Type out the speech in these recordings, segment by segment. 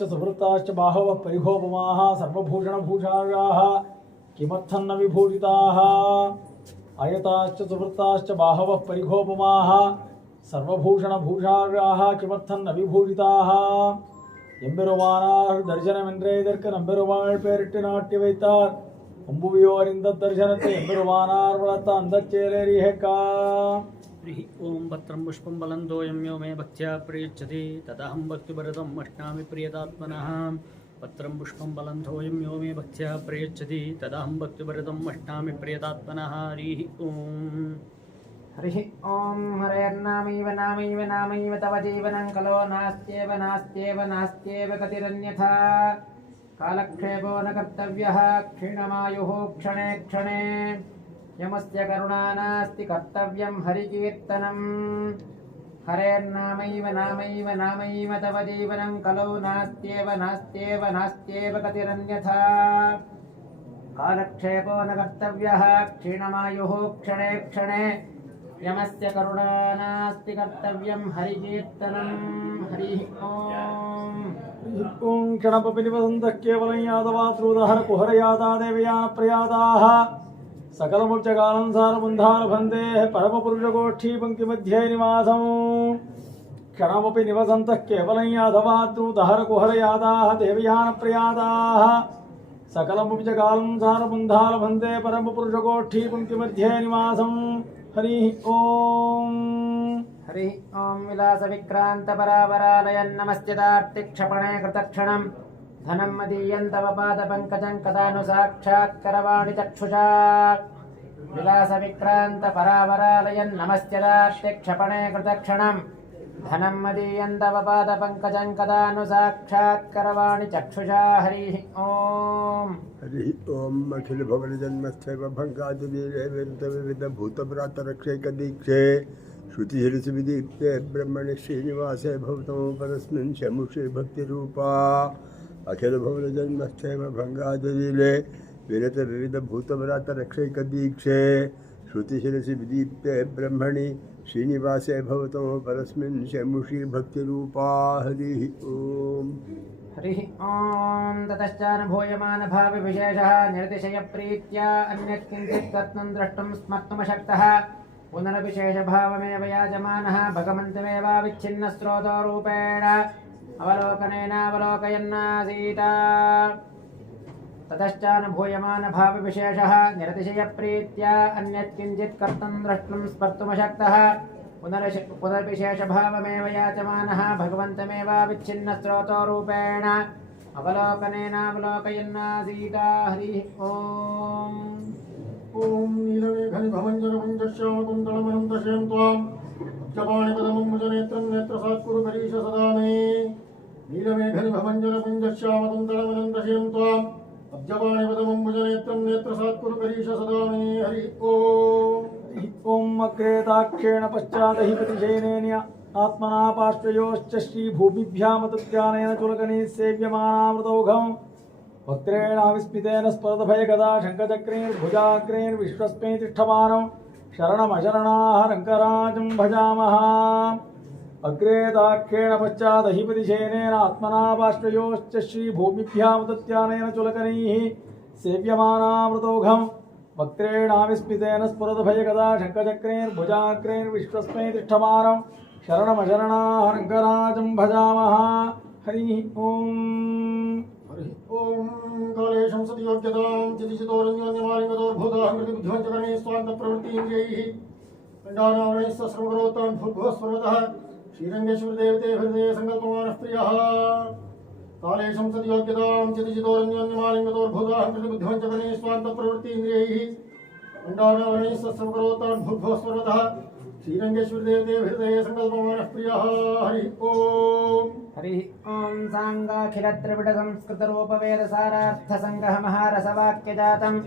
सुहृताश्च बाहवः परिघोपमाः सर्वभूषणभूषायाः किमर्थं न विभूषिताः आयताश्च सुहृताश्च बाहवः परिघोपमाः सर्वभूषणभूषायाः किमर्थं न विभूषिताः எம்பெருமானார் தரிசனமென்றேதற்கு நம்பெருமாள் பேரிட்டு நாட்டி வைத்தார் அம்புவியோர் இந்த தரிசனத்தை எம்பெருமானார் வளர்த்த அந்த சேலேரிஹேக்கா ओं पत्रं पुष्पं बलन्दोऽयं यो मे भक्त्या प्रयुज्यते तदहं भक्तिभरतम् अष्टामि प्रियतात्मनः पत्रं पुष्पं बलन्दोऽयं यो मे भक्त्या प्रयुज्यते तदहं भक्तिभरतम् अष्टामि प्रियतात्मनः हरिः ॐ हरेर्नामैव नामैव नामैव तव जीवनं कलो नास्त्येव नास्त्येव नास्त्येव गतिरन्यथा कालक्षेपो न कर्तव्यः क्षीणमायुः क्षणे क्षणे यमस्य करुणा नास्ति कर्तव्यं हरिकीर्तनम् हरेर्नामैव नामैव नामैव तव जीवनं कलौ नास्त्येव नास्त्येव नास्त्येव गतिरन्यथा कालक्षेपो न कर्तव्यः क्षीणमायुः क्षणे क्षणे यमस्य करुणा नास्ति कर्तव्यं हरिकीर्तनम् हरिः ॐ क्षणपपि निवसन्तः केवलं यादवात्रूदहर कुहरयादा देवयान प्रयादाः सकलमुच्चकालं सारबन्धारबन्धेः परमपुरुषगोष्ठी पङ्क्तिमध्ये निवासं क्षणमपि निवसन्तः केवलं यादवात्रूदहर कुहरयादाः देवयान प्रयादाः सकलमुच्चकालं सारबन्धारबन्धे परमपुरुषगोष्ठी पङ्क्तिमध्ये निवासं हरिः ॐ विलासविक्रान्तपरावरालयन् नमस्यदार्तिक्षपणे कृतक्षणं धनं मदीयं तव पादपङ्कजं कदा नु साक्षात्करवाणि चक्षुषा विलासविक्रान्तपरावरालयन् नमस्यदार्तिक्षपणे कृतक्षणं धनं मदीयं तव पादपङ्कजं कदा नु साक्षात्करवाणि चक्षुषा हरिः ॐ अखिल भवन जन्मस्थैव भङ्गादिवीरेविदभूतभ्रातरक्षैकदीक्षे श्रुतिहिरसविदीप्ते ब्रह्मणि श्रीनिवासे भवतमो परस्मिन् शमुषे भक्तिरूपा अखिल भवन जन्मस्थैव भङ्गादिवीरे विरत विविधभूतभ्रातरक्षैकदीक्षे श्रुतिशिरसि ब्रह्मणि श्रीनिवासे भवतमो परस्मिन् शमुषी भक्तिरूपा हरिः ॐ ततश्चानुभूयमानभावविशेषः निरतिशयप्रीत्या अन्यत् किञ्चित् कर्तुं द्रष्टुं स्मर्तुमशक्तः पुनरविशेषभावमेव याजमानः भगवन्तमेवाविच्छिन्नस्रोतोरूपेण अवलोकनेनावलोकयन्नासीत् ततश्चानुभूयमानभावविशेषः निरतिशयप्रीत्या अन्यत् किञ्चित् कर्तुं द्रष्टुं स्मर्तुमशक्तः पुनर्विशेषभावमेव याचमानः भगवन्तमेवाविच्छिन्नस्रोतोरूपेण अवलोकनेनावलोकयन्नासीत् हरिः ॐ नीलमेघनिभमञ्जनमञ्जश्यामकुन्तलमनं दशयं त्वां अब्जपाणिपदमम्बुजनेत्रं नेत्रसात्कुरु करीश सदा मे नीलमेघनिभमञ्जनमञ्जश्यामकुन्तलमनं दशयं त्वां अब्जपाणिपदमम्बुजनेत्रं नेत्रसात्कुरु करीश सदा मे हरिः ॐ अग्रेताक्षेण पश्चादहिपतिशयनेन आत्मना पार्श्वयोश्च श्रीभूमिभ्यामतुत्यानेन चुलकनी सेव्यमानामृतौघम् वक्त्रेणाविस्मितेन स्फुरदभयगदा शङ्खचक्रेर्भुजाग्रेर्विश्वस्मै तिष्ठमानं शरणमशरणाः रङ्गराजं भजामः अग्रेताक्षेण पश्चादहिपतिशयनेन आत्मना पार्श्वयोश्च श्रीभूमिभ्यामतुत्यानेन चुलकनैः सेव्यमानामृतौघम् वक्त्रेणाविस्मितेन स्फुरदभयगदा शङ्खचक्रेर्भुजाग्रेर्विश्वस्मै तिष्ठमानं शरणमशरणाः रङ्गराजं भजामः हरिः ॐ ओम कालेशं सतियोग्यतां चिदिचितोरन्योन्यमालिङ्गतोर्भूतां कृतिबुद्धिवञ्चकरणे स्वान्तप्रवृत्तीन्द्रियैः खण्डानावरणैः सर्वकरोत्तां भूर्भुवस्वर्वतः श्रीरङ्गेश्वरदेवते हृदये सङ्कल्पमानः प्रियः कालेशं सतियोग्यतां चिदिचितोरन्योन्यमालिङ्गतोर्भूतां कृतिबुद्धिवञ्चकरणे स्वान्तप्रवृत्तीन्द्रियैः खण्डानावरणैः सर्वकरोत्तां भूर्भुवस्वर्वतः श्रीरङ्गेश्वरदेवते हृदये सङ्कल्पमानः प्रियः हरि ओम हरि ओम सांगाखिलद्रविडसंस्कृतरूपवेदसारार्थसङ्गः महारसवाक्यजातं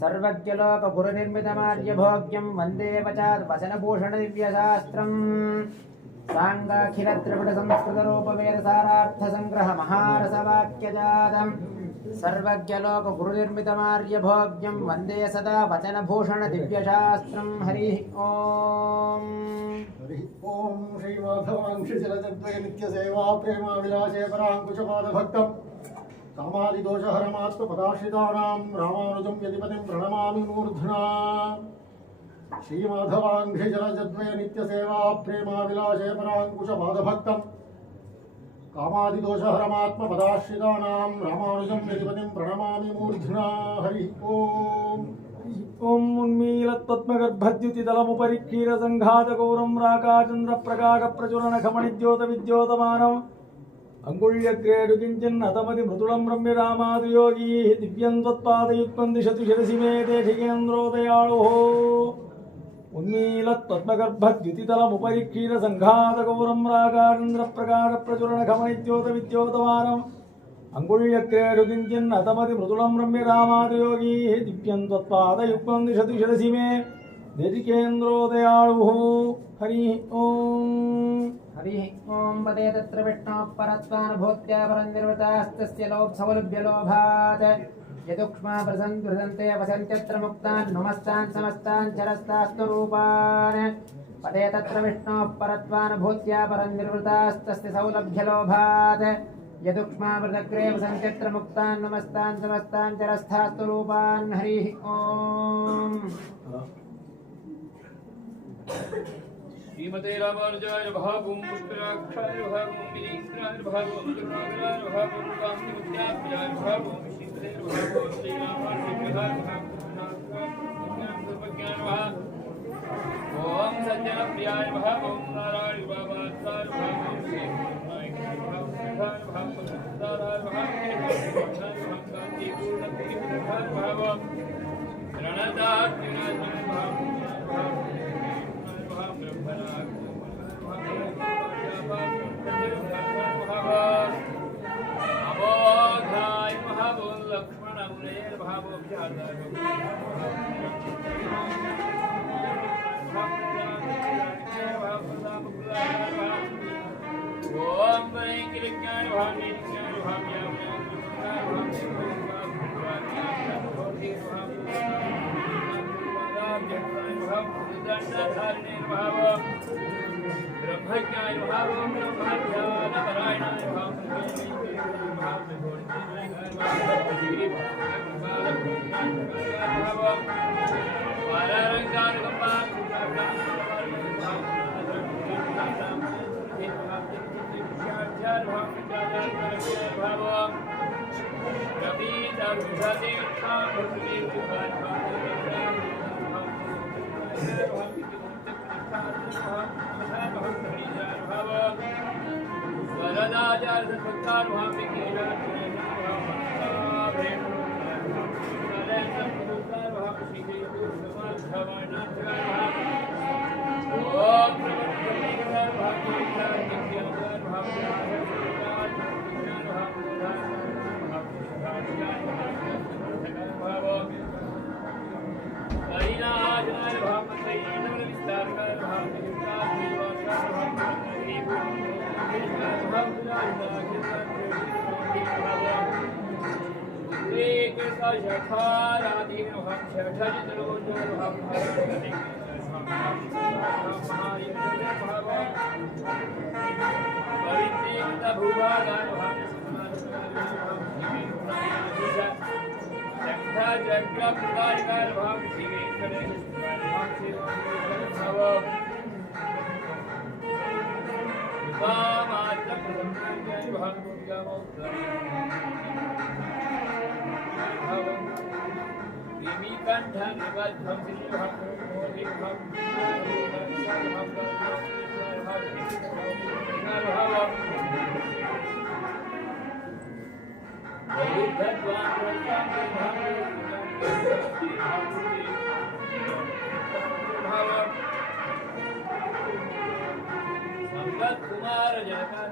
सर्वज्ञलोकगुरुनिर्मितमार्यभोग्यं वन्दे वचनभूषणदिव्यशास्त्रम् सांगाखिलद्रविडसंस्कृतरूपवेदसारार्थसङ्ग्रह महारसवाक्यजातं सर्वज्ञलोकगुरुनिर्मितमार्यभोग्यं वन्दे सदा वचनभूषणदिव्यशास्त्रं हरि ओम हरि ओम श्रीमाधवांशजलजद्वय नित्यसेवा प्रेमाविलासे पराङ्कुशपादभक्तं कामादिदोषहरमात्मपदाश्रितानां रामानुजं यतिपतिं प्रणमामि मूर्ध्ना श्रीमाधवांशजलजद्वय नित्यसेवा प्रेमाविलासे पराङ्कुशपादभक्तं कामादिदोषहरमात्मपदाश्रितानां रामानुजं यतिपतिं प्रणमामि मूर्ध्ना हरि ओम ओम उन्मीलत्पद्मगर्भद्युतितलमुपरि क्षीरसङ्घातगौरं राकाचन्द्रप्रकाशप्रचुरणखमणिज्योतविद्योतमानम् अङ्गुल्यग्रेडु किञ्चिन्नतमति मृदुलं रम्यरामादियोगीः दिव्यं त्वत्पादयुक्तं दिशतु शिरसि मे देशिकेन्द्रोदयाळुः उन्मीलत्पद्मगर्भद्युतितलमुपरि क्षीरसङ्घातगौरं राकाचन्द्रप्रकाशप्रचुरणखमणिज्योतविद्योतमानम् अंगुल्यक्रेडु किञ्चिन्नतमति मृदुलं रम्यरामादियोगीः दिव्यं त्वत्पादयुक्तं दिशतु शिरसि मे देशिकेन्द्रोदयाळुः हरि ओम पदे तत्र विष्णोः परत्वानुभूत्या परन्निर्वृतास्तस्य लोभसौलभ्यलोभात् यदुक्ष्मा प्रसन्ते वसन्त्यत्र मुक्तान् नुमस्तान् समस्तान् चरस्तास्तु रूपान् पदे तत्र विष्णोः परत्वानुभूत्या परन्निर्वृतास्तस्य सौलभ्यलोभात् यदुक्ष्मामृतग्रे वसन्त्यत्र मुक्तान् नमस्तान् समस्तान् चरस्थास्तु रूपान् हरिः ओम श्रीमते रामानुजाय भागुं पुष्कराक्षाय भागुं विनीत्राय भागुं करुणाकराय भागुं कान्तिमुद्याभ्याय भागुं श्रीमते भागुं श्रीरामानुजाय भागुं ओम सज्जनप्रियाय भागुं नारायण बाबाचार्य भागुं श्रीनारायण भागुं ब्रह्मज्ञाय भावं ब्रह्मज्ञानपरायणाय कुमार जयकार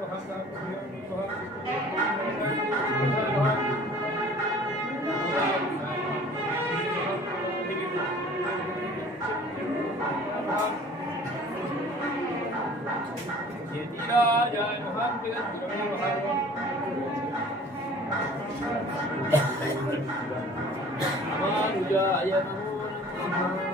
नमो नमः